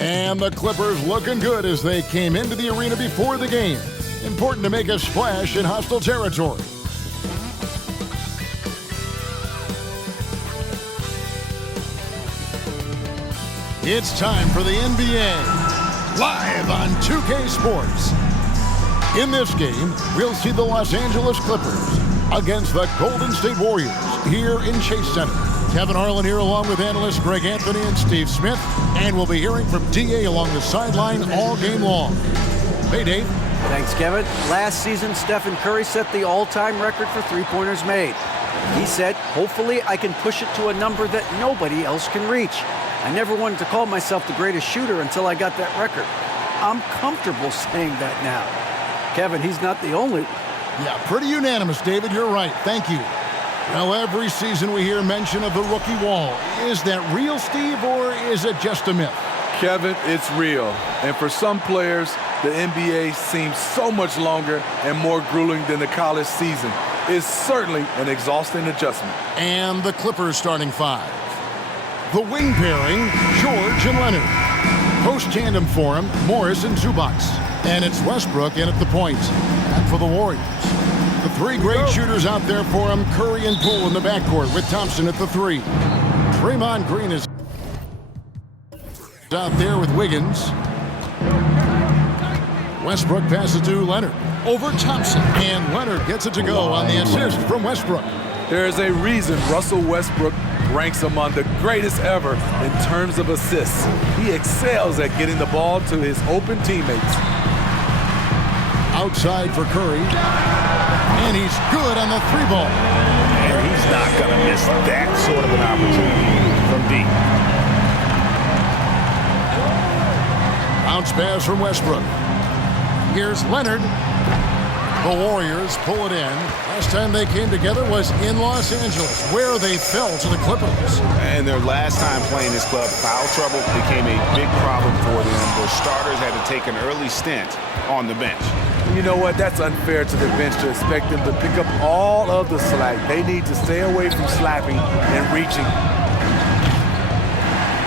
And the Clippers looking good as they came into the arena before the game. Important to make a splash in hostile territory. It's time for the NBA, live on 2K Sports. In this game, we'll see the Los Angeles Clippers against the Golden State Warriors here in Chase Center. Kevin Harlan here along with analysts Greg Anthony and Steve Smith, and we'll be hearing from DA along the sideline all game long. Hey, Dave. Thanks, Kevin. Last season, Stephen Curry set the all-time record for three-pointers made. He said, hopefully I can push it to a number that nobody else can reach. I never wanted to call myself the greatest shooter until I got that record. I'm comfortable saying that now. Kevin, he's not the only one. Yeah, pretty unanimous, David. You're right. Thank you. Now, every season we hear mention of the rookie wall. Is that real, Steve, or is it just a myth? Kevin, it's real. And for some players, the NBA seems so much longer and more grueling than the college season. It's certainly an exhausting adjustment. And the Clippers starting five. The wing pairing, George and Leonard. Post tandem for him, Morris and Zubac. And it's Westbrook in at the point. And for the Warriors, the three great shooters out there for him, Curry and Poole in the backcourt with Thompson at the three. Draymond Green is out there with Wiggins. Westbrook passes to Leonard. Over Thompson. And Leonard gets it to go on the assist from Westbrook. There is a reason Russell Westbrook ranks among the greatest ever in terms of assists. He excels at getting the ball to his open teammates. Outside for Curry. And he's good on the three ball. And he's not going to miss that sort of an opportunity from deep. Bounce pass from Westbrook. Here's Leonard. The Warriors pull it in. Last time they came together was in Los Angeles, where they fell to the Clippers. And their last time playing this club, foul trouble became a big problem for them. Their starters had to take an early stint on the bench. You know what? That's unfair to the bench to expect them to pick up all of the slack. They need to stay away from slapping and reaching.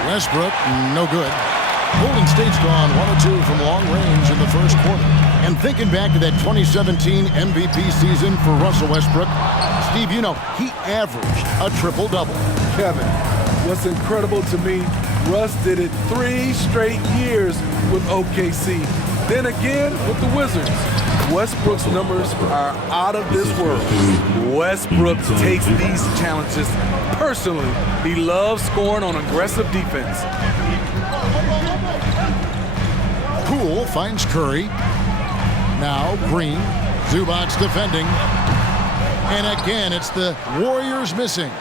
Westbrook, no good. Golden State's gone 1 of 2 from long range in the first quarter. And thinking back to that 2017 MVP season for Russell Westbrook, Steve, you know, he averaged a triple-double. Kevin, what's incredible to me, Russ did it 3 straight years with OKC. Then again with the Wizards. Westbrook's numbers are out of this world. Westbrook takes these challenges personally. He loves scoring on aggressive defense. Poole finds Curry. Now Green. Zubac defending. And again, it's the Warriors missing.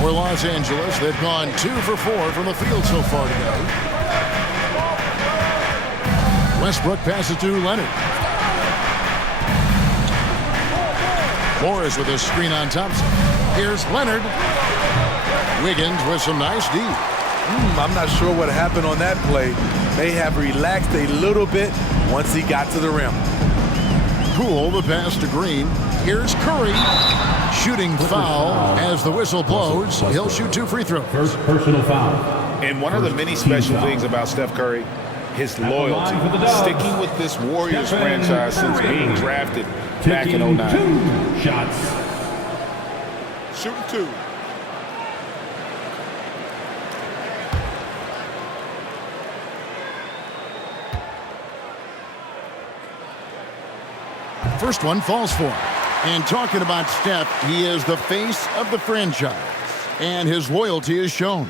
For Los Angeles, they've gone 2 for 4 from the field so far today. Westbrook passes to Leonard. Morris with a screen on Thompson. Here's Leonard. Wiggins with some nice D. I'm not sure what happened on that play. May have relaxed a little bit once he got to the rim. Poole, the pass to Green. Here's Curry. Shooting foul as the whistle blows. He'll shoot 2 free throws. First personal foul. And one of the many special things about Steph Curry, his loyalty. Sticking with this Warriors franchise since being drafted back in 09. 2 shots. Shooting 2. First one falls for him. And talking about Steph, he is the face of the franchise. And his loyalty is shown.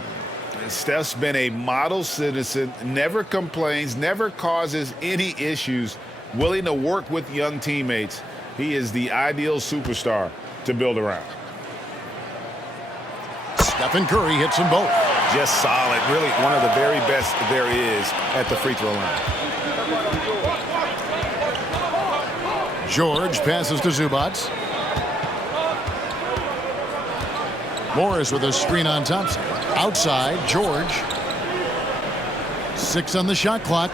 Steph's been a model citizen, never complains, never causes any issues, willing to work with young teammates. He is the ideal superstar to build around. Stephen Curry hits them both. Just solid, really one of the very best there is at the free throw line. George passes to Zubac. Morris with a screen on Thompson. Outside, George. 6 on the shot clock.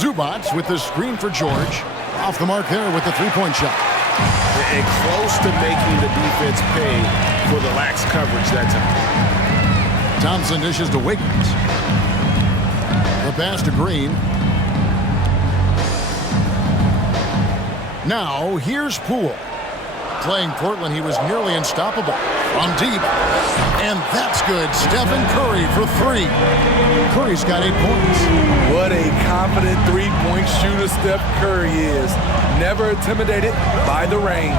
Zubac with the screen for George. Off the mark there with the three-point shot. And close to making the defense pay for the lax coverage that time. Thompson dishes to Wiggins. The pass to Green. Now, here's Poole. Playing Portland, he was nearly unstoppable. From deep. And that's good. Stephen Curry for 3. Curry's got 8 points. What a confident three-point shooter Steph Curry is. Never intimidated by the range.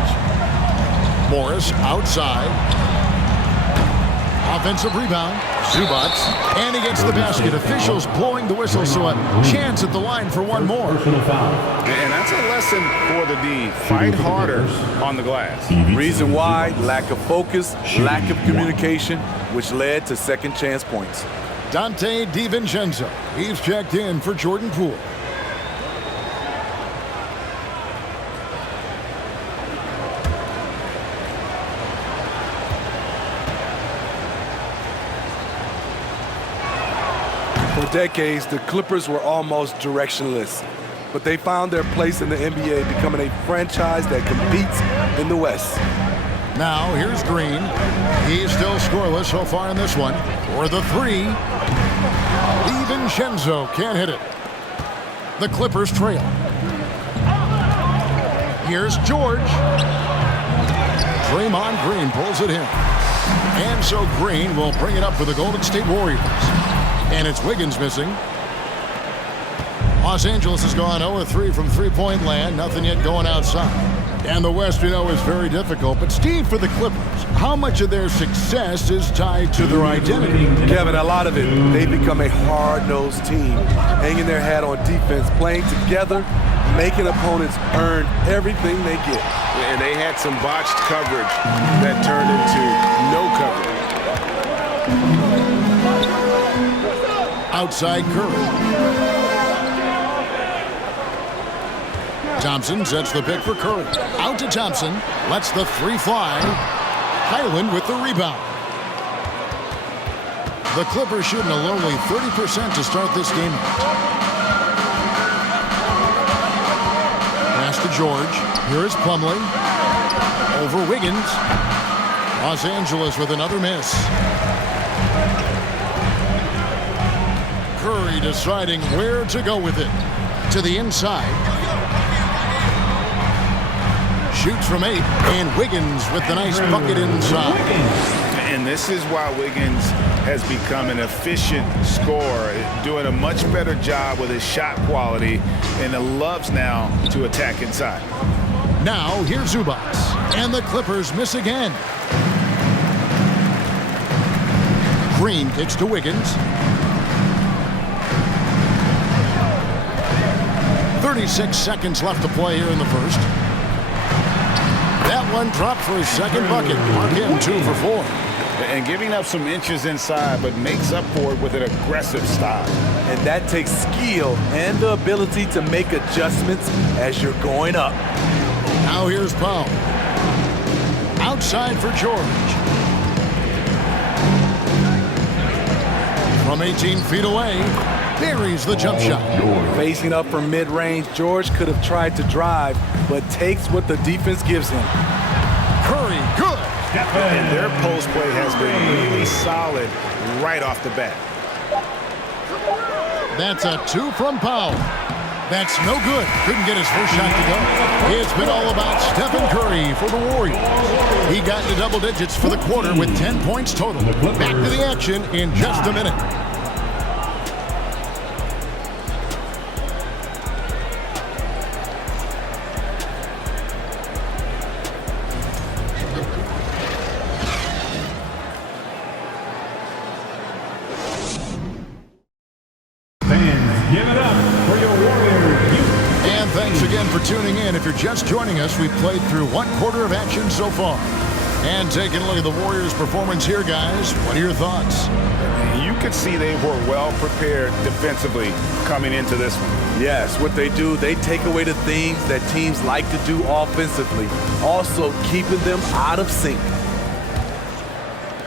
Morris outside. Offensive rebound. Zubac. And he gets the basket. Officials blowing the whistle, so a chance at the line for one more. And that's a lesson for the D. Fight harder on the glass. Reason why, lack of focus, lack of communication, which led to second chance points. Dante DiVincenzo. He's checked in for Jordan Poole. For decades, the Clippers were almost directionless, but they found their place in the NBA, becoming a franchise that competes in the West. Now, here's Green. He's still scoreless so far in this one. For the 3. DiVincenzo can't hit it. The Clippers trail. Here's George. Draymond Green pulls it in. And so Green will bring it up for the Golden State Warriors. And it's Wiggins missing. Los Angeles has gone 0-3 from three-point land. Nothing yet going outside. And the West, we know, is very difficult. But Steve, for the Clippers, how much of their success is tied to their identity? Kevin, a lot of it. They've become a hard-nosed team, hanging their hat on defense, playing together, making opponents earn everything they get. And they had some botched coverage that turned into no coverage. Outside Curry. Thompson sets the pick for Curry. Out to Thompson. Lets the 3 fly. Highland with the rebound. The Clippers shooting a lowly 30% to start this game. Pass to George. Here is Plumlee. Over Wiggins. Los Angeles with another miss. Curry deciding where to go with it. To the inside. Shoots from 8, and Wiggins with the nice bucket inside. And this is why Wiggins has become an efficient scorer, doing a much better job with his shot quality, and loves now to attack inside. Now, here's Zubac, and the Clippers miss again. Green kicks to Wiggins. 36 seconds left to play here in the first. That one dropped for his second bucket. Mark him 2 for 4. And giving up some inches inside, but makes up for it with an aggressive style. And that takes skill and the ability to make adjustments as you're going up. Now here's Powell. Outside for George. From 18 feet away, buries the jump shot. Facing up from mid-range, George could have tried to drive, but takes what the defense gives him. Curry, good. And their post play has been really solid right off the bat. That's a 2 from Powell. That's no good. Couldn't get his first shot to go. It's been all about Stephen Curry for the Warriors. He got into double digits for the quarter with 10 points total. Back to the action in just a minute. Give it up for your Warriors. And thanks again for tuning in. If you're just joining us, we've played through one quarter of action so far. And taking a look at the Warriors' performance here, guys, what are your thoughts? You could see they were well prepared defensively coming into this one. Yes, what they do, they take away the things that teams like to do offensively, also keeping them out of sync.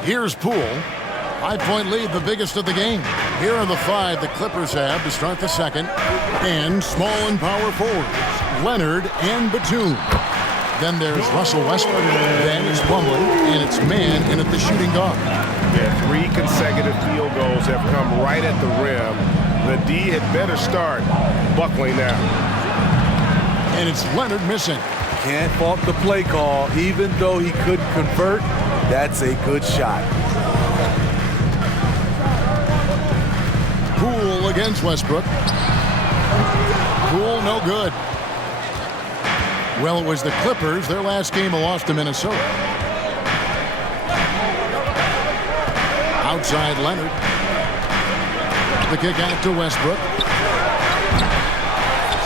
Here's Poole. 5-point lead, the biggest of the game. Here are the 5 the Clippers have to start the second. And small and power forwards, Leonard and Batum. Then there's Russell Westbrook. Then it's Plumlee, and it's man in at the shooting guard. Yeah, 3 consecutive field goals have come right at the rim. The D had better start buckling down. And it's Leonard missing. Can't fault the play call. Even though he couldn't convert, that's a good shot. Poole against Westbrook. Poole no good. Well, it was the Clippers. Their last game, a loss to Minnesota. Outside Leonard. The kick out to Westbrook.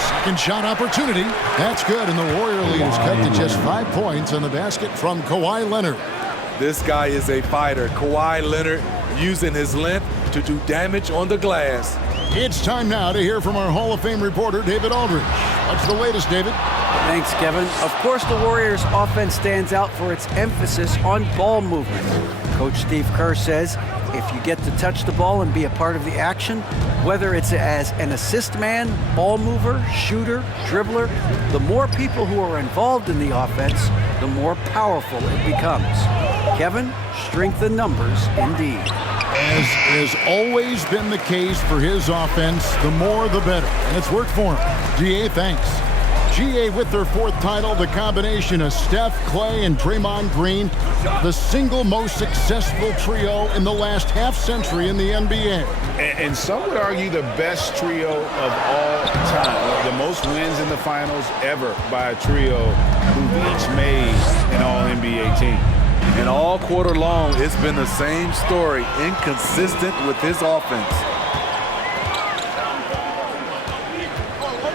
Second shot opportunity. That's good, and the Warrior lead is cut to just 5 points on the basket from Kawhi Leonard. This guy is a fighter. Kawhi Leonard using his length to do damage on the glass. It's time now to hear from our Hall of Fame reporter, David Aldridge. What's the latest, David? Thanks, Kevin. Of course, the Warriors' offense stands out for its emphasis on ball movement. Coach Steve Kerr says if you get to touch the ball and be a part of the action, whether it's as an assist man, ball mover, shooter, dribbler, the more people who are involved in the offense, the more powerful it becomes. Kevin, strength in numbers indeed. As has always been the case for his offense, the more the better. And it's worked for him. GA, thanks. GA with their 4th title, the combination of Steph, Clay, and Draymond Green, the single most successful trio in the last half-century in the NBA. And some would argue the best trio of all time. The most wins in the finals ever by a trio who've each made an All-NBA team. And all quarter long, it's been the same story, inconsistent with his offense.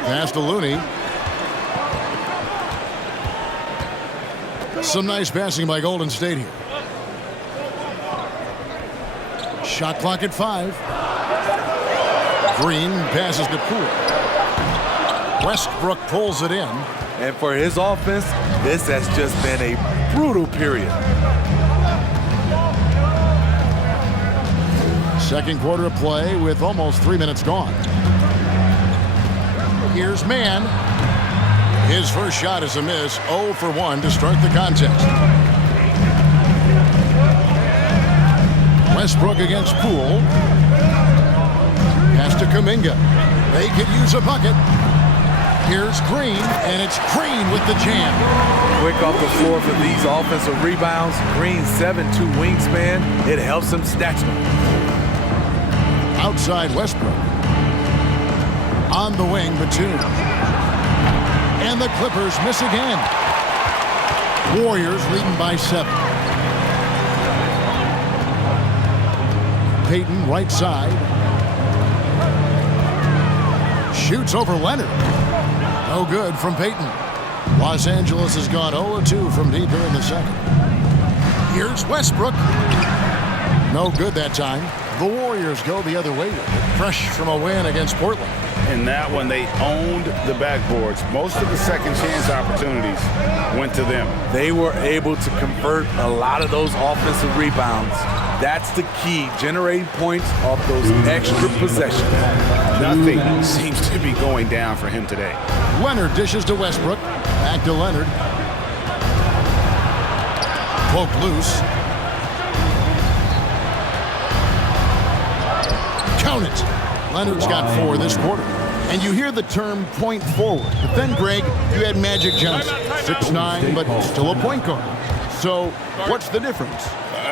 Pass to Looney. Some nice passing by Golden State here. Shot clock at 5. Green passes to Poole. Westbrook pulls it in. And for his offense, this has just been a brutal period. Second quarter of play with almost 3 minutes gone. Here's Mann. His first shot is a miss, 0 for 1 to start the contest. Westbrook against Poole. Pass to Kuminga. They could use a bucket. Here's Green, and it's Green with the jam. Quick off the floor for these offensive rebounds. Green 7'2" wingspan. It helps him snatch them. Outside Westbrook. On the wing, Batum. And the Clippers miss again. Warriors leading by 7. Payton, right side. Shoots over Leonard. No good from Payton. Los Angeles has gone 0-2 from deep here in the second. Here's Westbrook. No good that time. The Warriors go the other way, fresh from a win against Portland. In that one, they owned the backboards. Most of the second chance opportunities went to them. They were able to convert a lot of those offensive rebounds. That's the key, generating points off those extra possessions. Nothing seems to be going down for him today. Leonard dishes to Westbrook. Back to Leonard. Poked loose. Count it. Leonard's got 4 this quarter. And you hear the term point forward. But then, Greg, you had Magic Johnson. 6'9", but still a point guard. So what's the difference?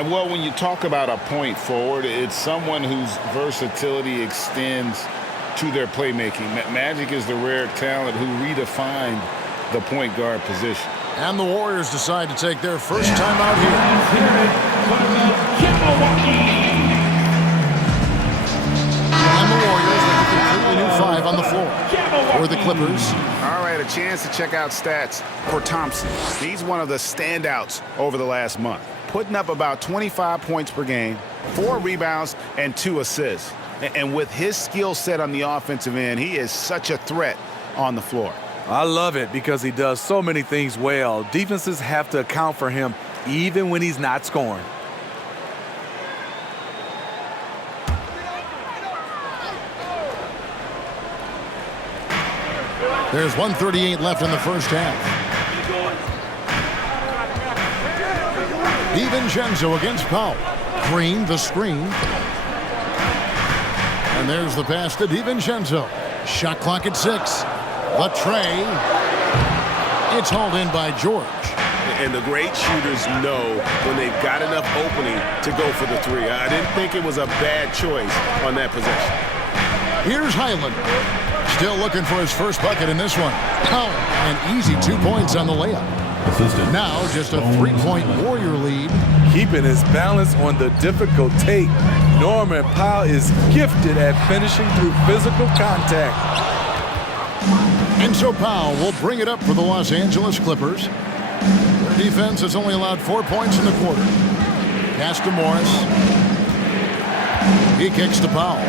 Well, when you talk about a point forward, it's someone whose versatility extends to their playmaking. Magic is the rare talent who redefined the point guard position. And the Warriors decide to take their first time out here. And the Warriors with a completely new 5 on the floor. For the Clippers. All right, a chance to check out stats for Thompson. He's one of the standouts over the last month, putting up about 25 points per game, 4 rebounds, and 2 assists. And with his skill set on the offensive end, he is such a threat on the floor. I love it because he does so many things well. Defenses have to account for him even when he's not scoring. There's 1:38 left in the first half. DiVincenzo against Powell. Green, the screen. And there's the pass to DiVincenzo. Shot clock at 6. The tray. It's hauled in by George. And the great shooters know when they've got enough opening to go for the three. I didn't think it was a bad choice on that possession. Here's Highland. Still looking for his first bucket in this one. Powell, an easy 2 points on the layup. Now just a 3-point Warrior lead. Keeping his balance on the difficult take. Norman Powell is gifted at finishing through physical contact. And so Powell will bring it up for the Los Angeles Clippers. Their defense has only allowed 4 points in the quarter. Pass to Morris. He kicks to Powell.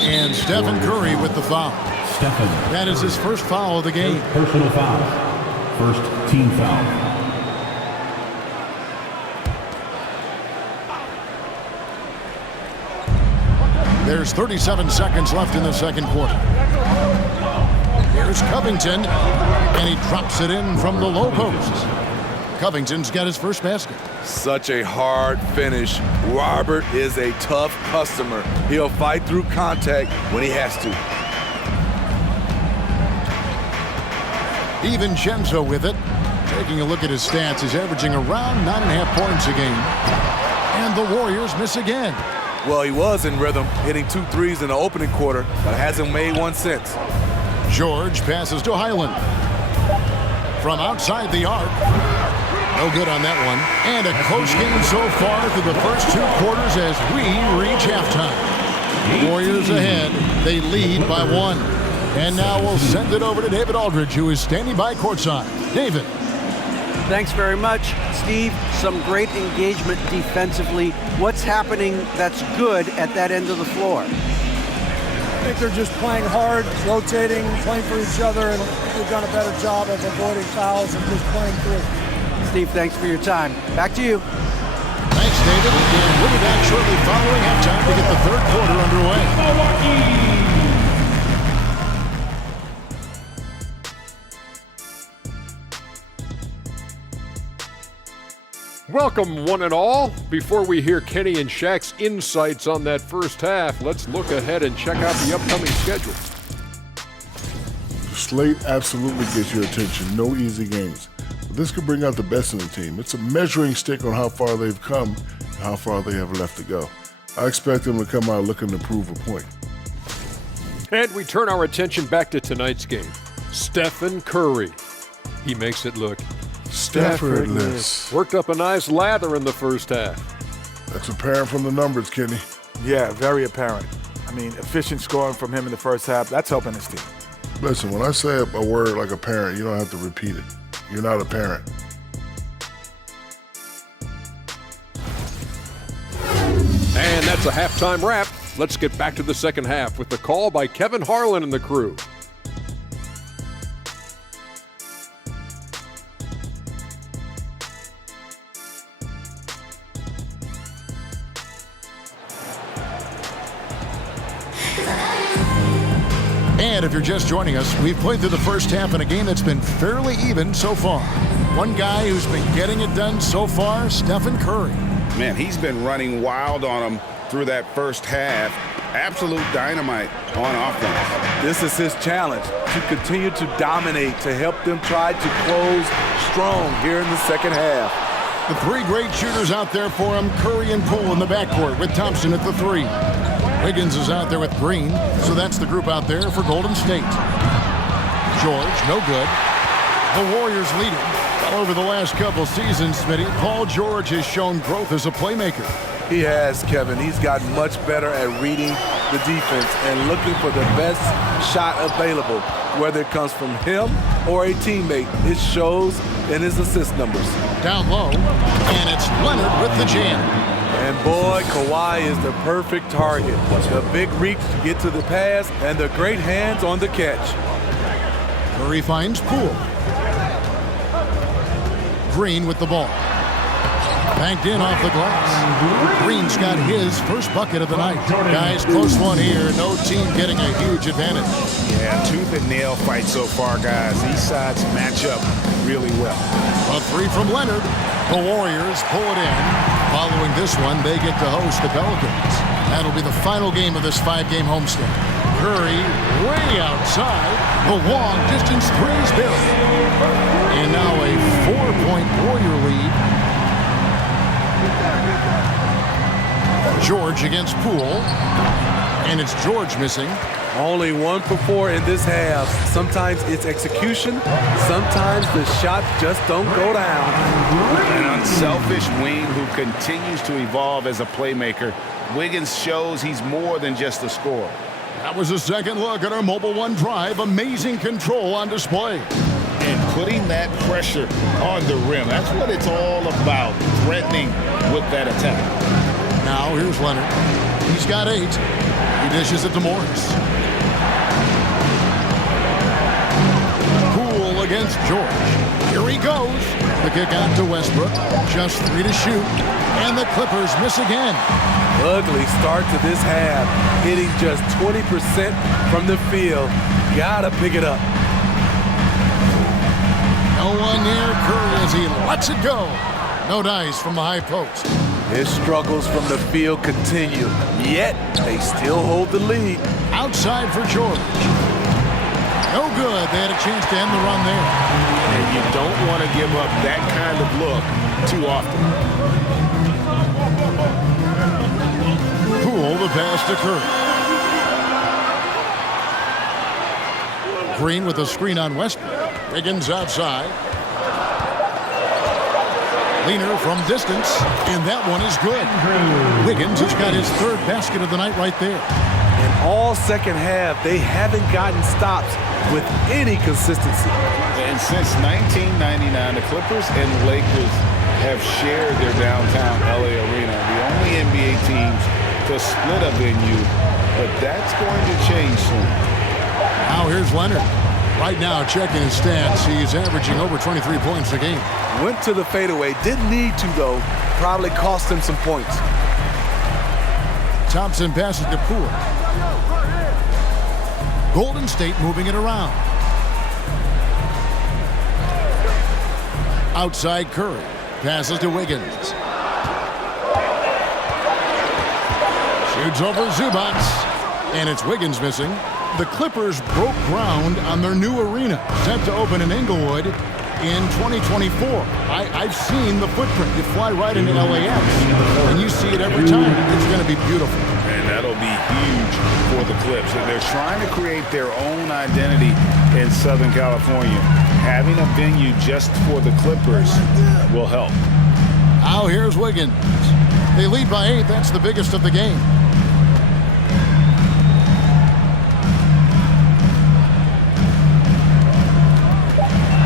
And Stephen Curry with the foul. That is his first foul of the game. Personal foul. First team foul. There's 37 seconds left in the second quarter. Here's Covington, and he drops it in from the low post. Covington's got his first basket. Such a hard finish. Robert is a tough customer. He'll fight through contact when he has to. DiVincenzo with it. Taking a look at his stats, he's averaging around 9.5 points a game. And the Warriors miss again. Well, he was in rhythm, hitting 2 threes in the opening quarter, but hasn't made one since. George passes to Highland. From outside the arc. No good on that one. And a close game so far through the first 2 quarters as we reach halftime. Warriors ahead. They lead by 1. And now we'll send it over to David Aldridge, who is standing by courtside. David. Thanks very much, Steve. Some great engagement defensively. What's happening that's good at that end of the floor? I think they're just playing hard, rotating, playing for each other, and they've done a better job of avoiding fouls and just playing through. Steve, thanks for your time. Back to you. Thanks, David. And we'll be back shortly following halftime to get the third quarter underway. Milwaukee. Welcome, one and all. Before we hear Kenny and Shaq's insights on that first half, let's look ahead and check out the upcoming schedule. The slate absolutely gets your attention. No easy games. But this could bring out the best in the team. It's a measuring stick on how far they've come and how far they have left to go. I expect them to come out looking to prove a point. And we turn our attention back to tonight's game. Stephen Curry. He makes it look Staffordless. Worked up a nice lather in the first half. That's apparent from the numbers, Kenny. Yeah, very apparent. I mean, efficient scoring from him in the first half. That's helping his team. Listen, when I say a word like apparent, you don't have to repeat it. You're not a parent. And that's a halftime wrap. Let's get back to the second half with the call by Kevin Harlan and the crew. And if you're just joining us, we've played through the first half in a game that's been fairly even so far. One guy who's been getting it done so far, Stephen Curry. Man, he's been running wild on him through that first half. Absolute dynamite on offense. This is his challenge, to continue to dominate, to help them try to close strong here in the second half. The 3 great shooters out there for him, Curry and Poole in the backcourt with Thompson at the 3. Wiggins is out there with Green, so that's the group out there for Golden State. George, no good. The Warriors leading. Well, over the last couple seasons, Smitty, Paul George has shown growth as a playmaker. He has, Kevin. He's gotten much better at reading the defense and looking for the best shot available, whether it comes from him or a teammate. It shows in his assist numbers. Down low, and it's Leonard with the jam. And boy, Kawhi is the perfect target. The big reach to get to the pass and the great hands on the catch. Curry finds Poole. Green with the ball. Banked in off the glass. Green's got his first bucket of the night. Guys, close one here. No team getting a huge advantage. Yeah, tooth and nail fight so far, guys. These sides match up really well. A 3 from Leonard. The Warriors pull it in. Following this one, they get to host the Pelicans. That'll be the final game of this 5-game homestand. Curry way outside. The long distance three is buried. And now a 4-point Warrior lead. George against Poole. And it's George missing. Only 1 for 4 in this half. Sometimes it's execution. Sometimes the shots just don't go down. An unselfish wing who continues to evolve as a playmaker. Wiggins shows he's more than just a scorer. That was a second look at our Mobile One drive. Amazing control on display. And putting that pressure on the rim. That's what it's all about, threatening with that attack. Now here's Leonard. He's got 8. He dishes it to Morris. Poole against George. Here he goes. The kick out to Westbrook. Just 3 to shoot. And the Clippers miss again. Ugly start to this half. Hitting just 20% from the field. Gotta pick it up. No one near Curry as he lets it go. No dice from the high post. His struggles from the field continue, yet they still hold the lead. Outside for George. No good. They had a chance to end the run there. And you don't want to give up that kind of look too often. Poole the pass to Curry. Green with a screen on Westbrook. Wiggins outside. Leaner from distance, and that one is good. Wiggins has got his 3rd basket of the night right there. In all second half, they haven't gotten stops with any consistency. And since 1999, the Clippers and Lakers have shared their downtown LA arena, the only NBA teams to split a venue, but that's going to change soon. Now here's Leonard. Right now, checking his stats, he's averaging over 23 points a game. Went to the fadeaway, didn't need to though. Probably cost him some points. Thompson passes to Poole. Golden State moving it around. Outside Curry. Passes to Wiggins. Shoots over Zubac. And it's Wiggins missing. The Clippers broke ground on their new arena, set to open in Inglewood in 2024. I've seen the footprint. You fly right into LAX, and you see it every time. It's going to be beautiful. And that'll be huge for the Clips. And they're trying to create their own identity in Southern California. Having a venue just for the Clippers will help. Now here's Wiggins. They lead by 8. That's the biggest of the game.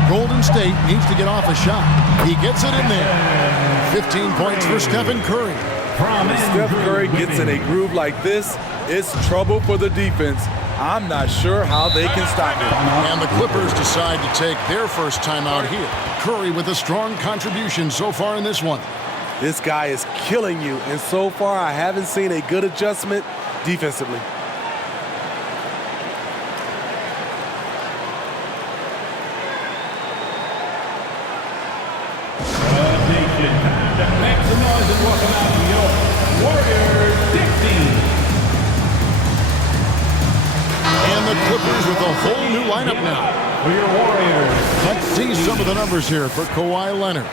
Golden State needs to get off a shot. He gets it in there. 15 points for Stephen Curry. When Steph Curry gets in a groove like this, it's trouble for the defense. I'm not sure how they can stop it. And the Clippers decide to take their first time out here. Curry with a strong contribution so far in this one. This guy is killing you, and so far I haven't seen a good adjustment defensively. Make some noise and welcome out your Warrior Dixie. And the Clippers with a whole new lineup now. For your Warriors. Let's see some of the numbers here for Kawhi Leonard.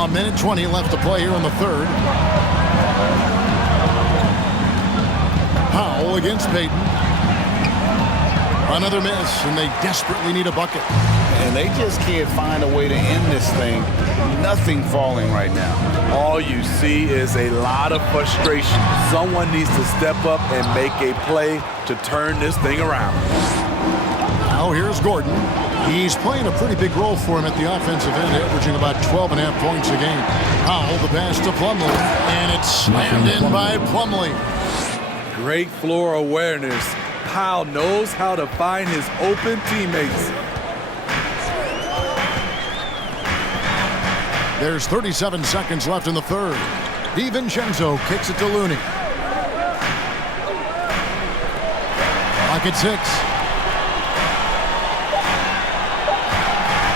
A minute 20 left to play here in the 3rd. Powell against Payton. Another miss, and they desperately need a bucket. And they just can't find a way to end this thing. Nothing falling right now. All you see is a lot of frustration. Someone needs to step up and make a play to turn this thing around. Now here's Gordon. He's playing a pretty big role for him at the offensive end, averaging about 12.5 points a game. Powell, the pass to Plumlee, and it's slammed in by Plumlee. Great floor awareness. Powell knows how to find his open teammates. There's 37 seconds left in the third. DiVincenzo kicks it to Looney. Clock at 6.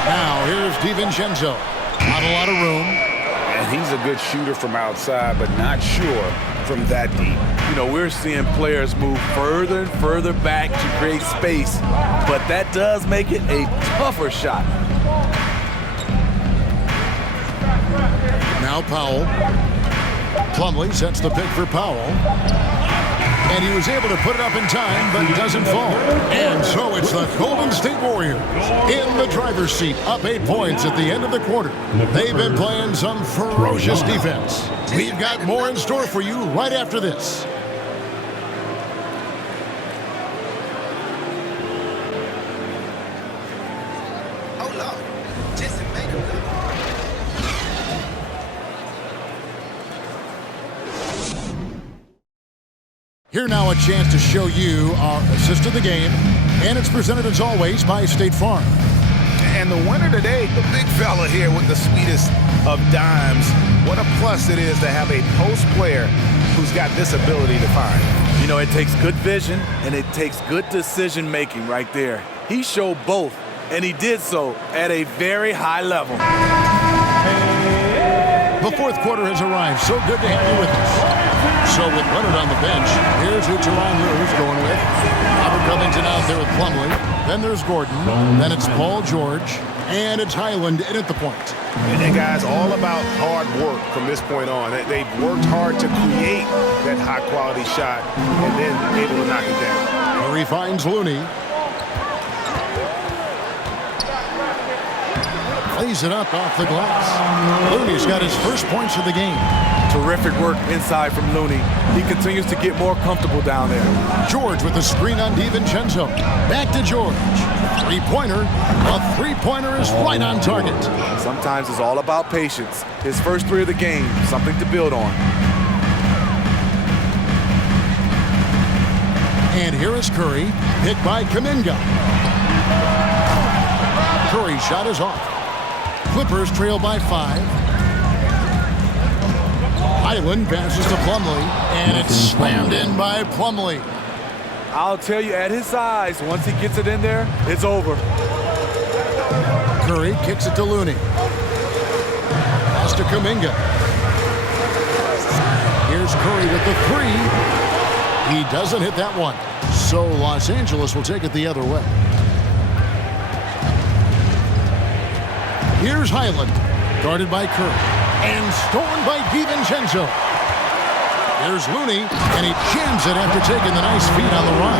Now here's DiVincenzo. Not a lot of room. And he's a good shooter from outside, but not sure from that deep. You know, we're seeing players move further and further back to create space, but that does make it a tougher shot. Now Powell. Plumlee sets the pick for Powell. And he was able to put it up in time, but doesn't fall. And so it's the Golden State Warriors in the driver's seat, up 8 points at the end of the quarter. They've been playing some ferocious defense. We've got more in store for you right after this. Here now a chance to show you our assist of the game, and it's presented as always by State Farm. And the winner today, the big fella here with the sweetest of dimes. What a plus it is to have a post player who's got this ability to find. You know, it takes good vision and it takes good decision making right there. He showed both, and he did so at a very high level. The fourth quarter has arrived. So good to have you with us. So with Leonard on the bench, here's who Tyronn Lue is going with. Robert Covington out there with Plumlee. Then there's Gordon. Then it's Paul George. And it's Highland in at the point. And guys, all about hard work from this point on. They've worked hard to create that high-quality shot and then able to knock it down. Curry finds Looney. Plays it up off the glass. Looney's got his first points of the game. Terrific work inside from Looney. He continues to get more comfortable down there. George with the screen on DiVincenzo. Back to George. Three-pointer. A three-pointer is right on target. Sometimes it's all about patience. His first three of the game, something to build on. And here is Curry, hit by Kuminga. Curry's shot is off. Clippers trail by 5. Highland passes to Plumlee, and it's slammed in by Plumlee. I'll tell you, at his size, once he gets it in there, it's over. Curry kicks it to Looney. Pass to Kuminga. Here's Curry with the three. He doesn't hit that one. So Los Angeles will take it the other way. Here's Highland, guarded by Curry. And stolen by DiVincenzo. There's Looney, and he jams it after taking the nice feed on the run.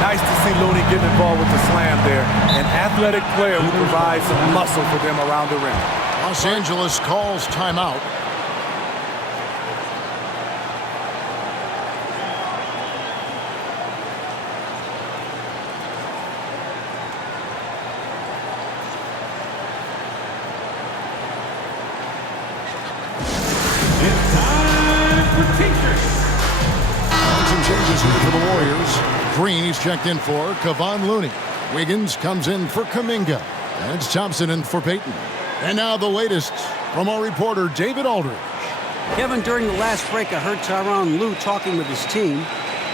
Nice to see Looney getting involved with the slam there. An athletic player who provides some muscle for them around the rim. Los Angeles calls timeout. For the Warriors, Green he's checked in for Kevon Looney. Wiggins comes in for Kuminga. And it's Thompson in for Payton. And now the latest from our reporter, David Aldridge. Kevin, during the last break, I heard Tyronn Lue talking with his team.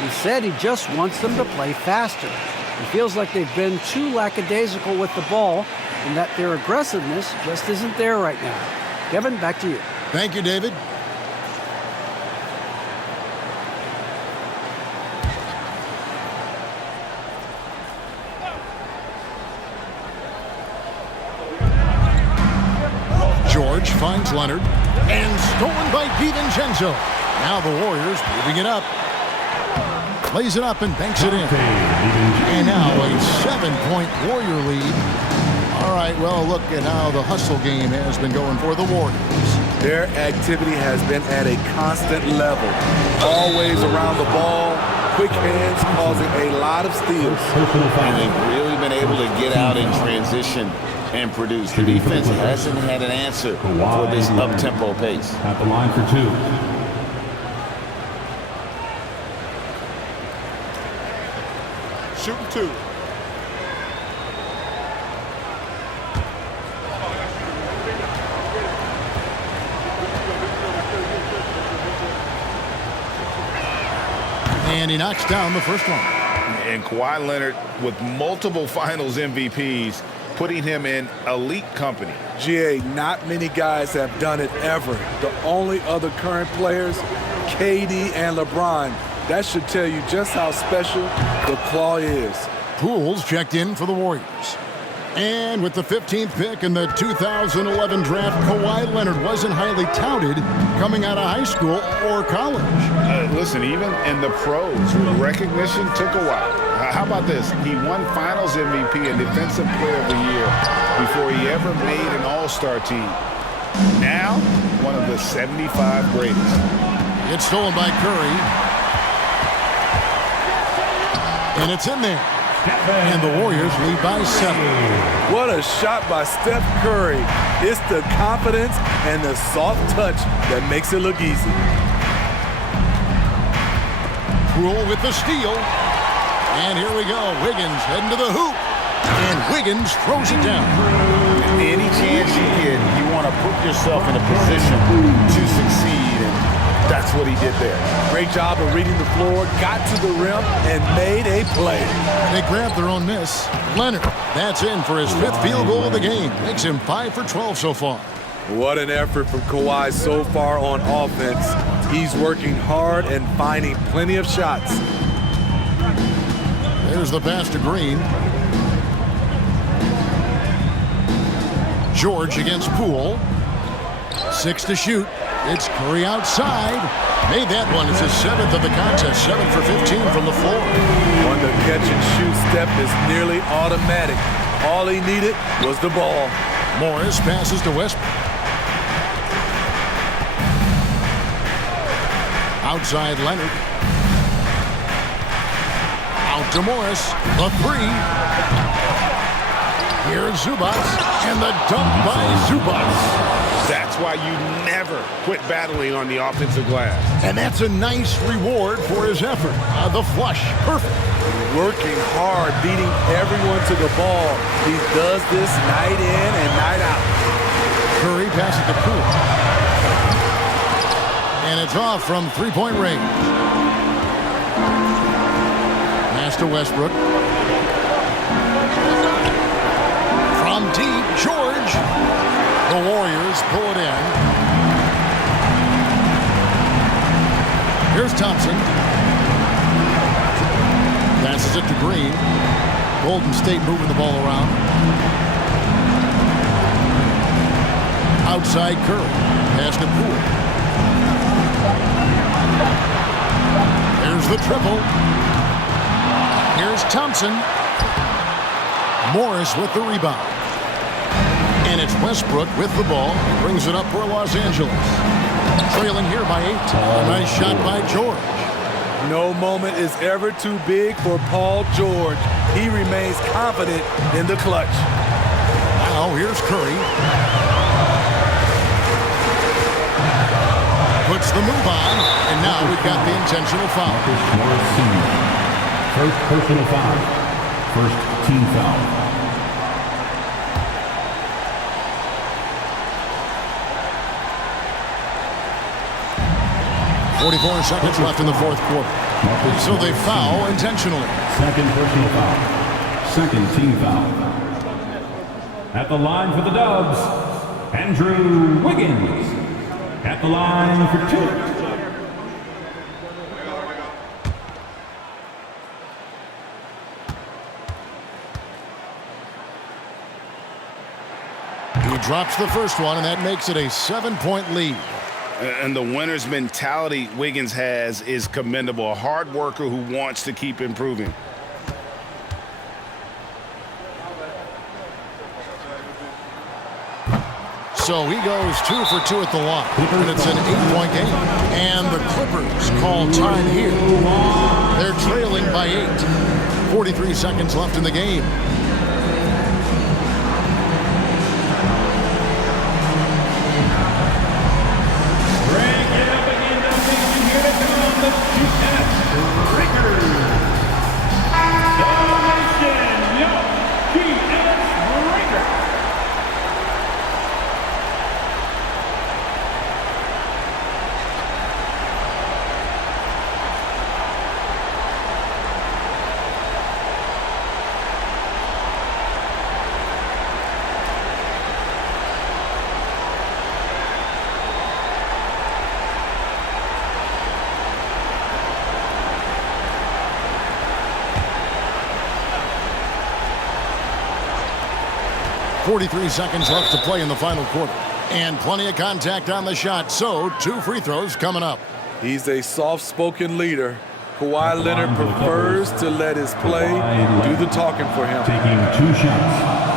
He said he just wants them to play faster. He feels like they've been too lackadaisical with the ball and that their aggressiveness just isn't there right now. Kevin, back to you. Thank you, David. George finds Leonard, and stolen by DiVincenzo. Now the Warriors moving it up. Plays it up and banks it in. And now a 7-point Warrior lead. All right, well, look at how the hustle game has been going for the Warriors. Their activity has been at a constant level. Always around the ball, quick hands causing a lot of steals. And they've really been able to get out in transition and produce. The defense hasn't had an answer for this up-tempo pace. At the line for 2. Shooting 2. And he knocks down the first one. And Kawhi Leonard with multiple finals MVPs, putting him in elite company. GA, not many guys have done it ever. The only other current players, KD and LeBron. That should tell you just how special the Claw is. Pools checked in for the Warriors. And with the 15th pick in the 2011 draft, Kawhi Leonard wasn't highly touted coming out of high school or college. Listen, even in the pros, recognition took a while. How about this? He won Finals MVP and Defensive Player of the Year before he ever made an All-Star team. Now, one of the 75 greatest. It's stolen by Curry. And it's in there. And the Warriors lead by 7. What a shot by Steph Curry. It's the confidence and the soft touch that makes it look easy. Poole with the steal. And here we go. Wiggins heading to the hoop. And Wiggins throws it down. Any chance you get, you want to put yourself in a position to succeed, and that's what he did there. Great job of reading the floor, got to the rim, and made a play. They grabbed their own miss. Leonard, that's in for his 5th field goal of the game. Makes him 5 for 12 so far. What an effort from Kawhi so far on offense. He's working hard and finding plenty of shots. There's the pass to Green. George against Poole. 6 to shoot. It's Curry outside. Made that one. It's his 7th of the contest. 7 for 15 from the floor. When the catch and shoot step is nearly automatic. All he needed was the ball. Morris passes to Westbrook. Outside Leonard. Out to Morris. The 3. Here's Zubac. And the dunk by Zubac. That's why you never quit battling on the offensive glass. And that's a nice reward for his effort. The flush. Perfect. Working hard, beating everyone to the ball. He does this night in and night out. Curry passes to Poole. And it's off from 3-point range. Pass to Westbrook. From deep, George. The Warriors pull it in. Here's Thompson. Passes it to Green. Golden State moving the ball around. Outside Curry. Pass to Poole. Here's the triple. Here's Thompson. Morris with the rebound. And it's Westbrook with the ball. He brings it up for Los Angeles. Trailing here by 8. A nice shot by George. No moment is ever too big for Paul George. He remains confident in the clutch. Now here's Curry. Puts the move on. And now we've got the intentional foul. Morris Sr. First personal foul. First team foul. .44 seconds left in the 4th quarter. So they foul intentionally. Second personal foul. Second team foul. At the line for the Dubs, Andrew Wiggins. At the line for 2. He drops the first one, and that makes it a 7-point lead. And the winner's mentality Wiggins has is commendable. A hard worker who wants to keep improving. So he goes 2 for 2 at the line, and it's an 8-point game. And the Clippers call time here. They're trailing by 8. 43 seconds left in the game. .43 seconds left to play in the final quarter. And plenty of contact on the shot, so 2 free throws coming up. He's a soft-spoken leader. Kawhi Leonard prefers to let his play do the talking for him. Taking 2 shots.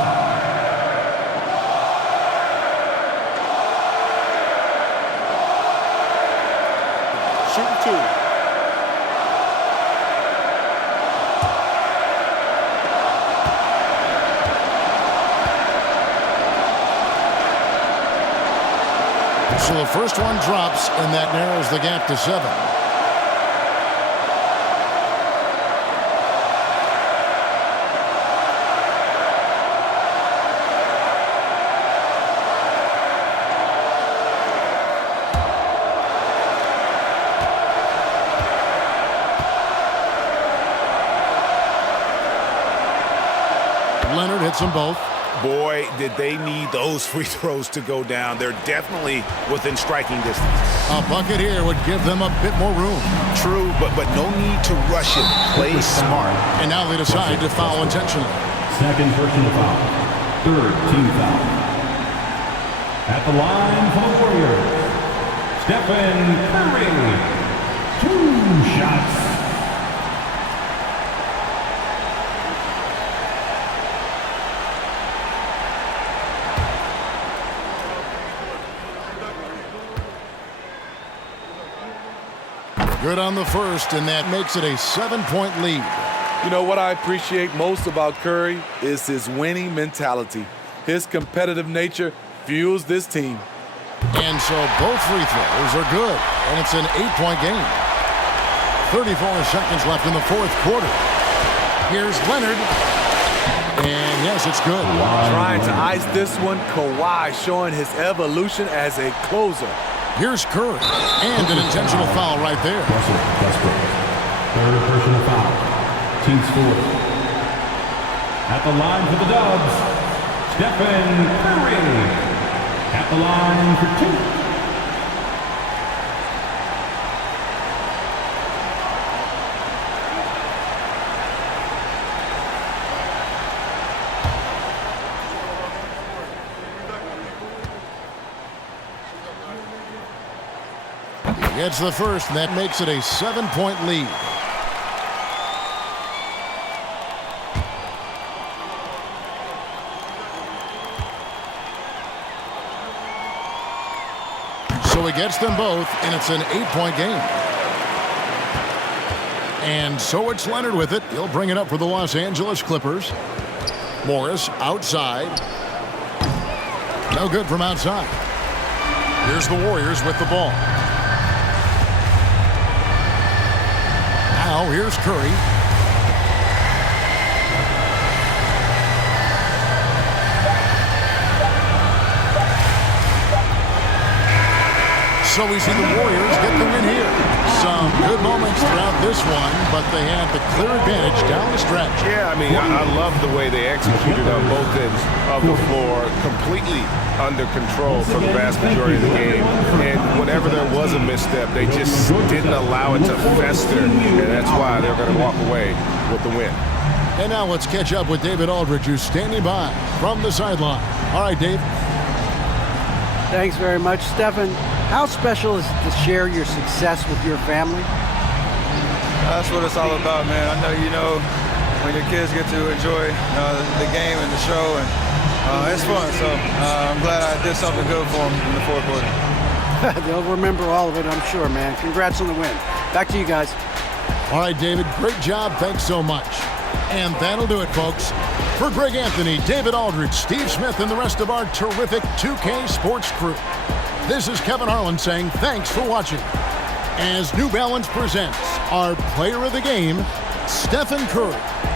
So the first one drops, and that narrows the gap to 7. Leonard hits them both. Boy, did they need those free throws to go down. They're definitely within striking distance. A bucket here would give them a bit more room. True, but no need to rush it. Play smart. And now they decide to foul intentionally. Second personal foul. Third team foul. At the line for the Warriors, Stephen Curry. 2 shots. Good on the first, and that makes it a 7-point lead. You know what I appreciate most about Curry is his winning mentality. His competitive nature fuels this team. And so both free throws are good, and it's an 8-point game. 34 seconds left in the fourth quarter. Here's Leonard. And yes, it's good. Trying to ice this one, Kawhi showing his evolution as a closer. Here's Curry, and an intentional foul right there. Westbrook. Third personal foul. Team scores. At the line for the Dubs, Stephen Curry. At the line for 2. Gets the first, and that makes it a 7-point lead. So he gets them both, and it's an 8-point game. And so it's Leonard with it. He'll bring it up for the Los Angeles Clippers. Morris outside. No good from outside. Here's the Warriors with the ball. Now here's Curry. So we see the Warriors get the win here. Some good moments throughout this one, but they had the clear advantage down the stretch. Yeah, I mean, I love the way they executed on both ends of the floor, completely under control for the vast majority of the game. And whenever there was a misstep, they just didn't allow it to fester, and that's why they're going to walk away with the win. And now let's catch up with David Aldridge, who's standing by from the sideline. All right, Dave. Thanks very much, Stephen. How special is it to share your success with your family? That's what it's all about, man. I know when your kids get to enjoy the game and the show, and It's fun, so I'm glad I did something good for them in the fourth quarter. They'll remember all of it, I'm sure, man. Congrats on the win. Back to you guys. All right, David, great job. Thanks so much. And that'll do it, folks. For Greg Anthony, David Aldridge, Steve Smith, and the rest of our terrific 2K Sports crew, this is Kevin Harlan saying thanks for watching. As New Balance presents our player of the game, Stephen Curry.